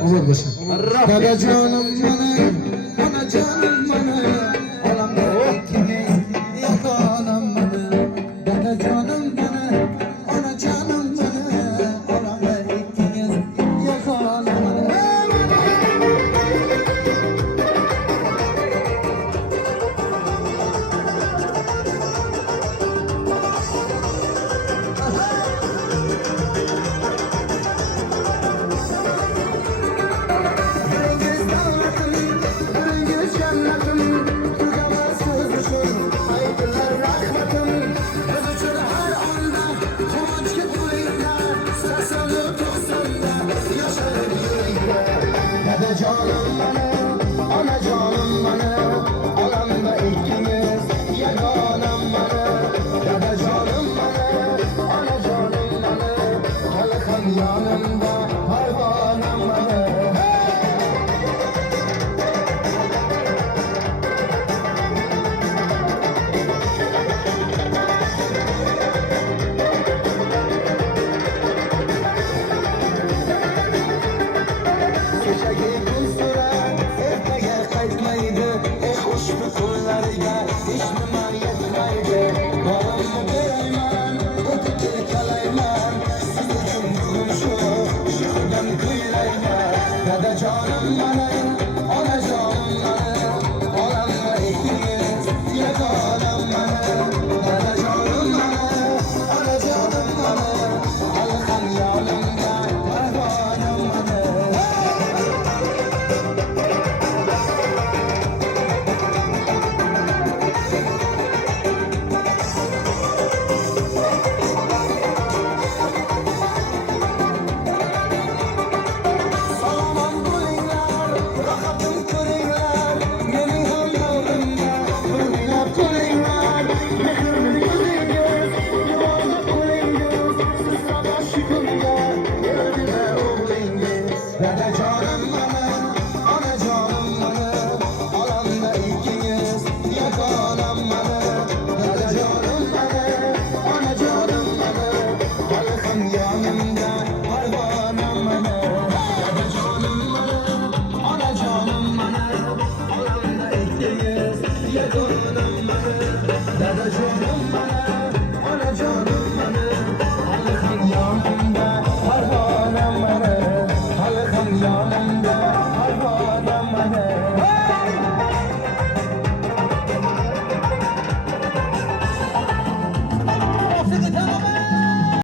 Olur boşa. Dada canım bana, ana canım bana, alamda ikimiz yok anam bana. Dada canım bana, ana canım bana, alamda ikimiz yok anam bana. Dada canım bana, ana canım bana, alamda ikimiz yakanam bana. Dada canım bana, ana canım bana, halkın yanımda hayvanım bana. Keşke kusura ertege qaytmaydi, xushbu kunlarga hech nima yetmaydi. Borimni berayman, o'tib kalayman, siz uchun bugun shu xudan kuylayman. Dada jonim mana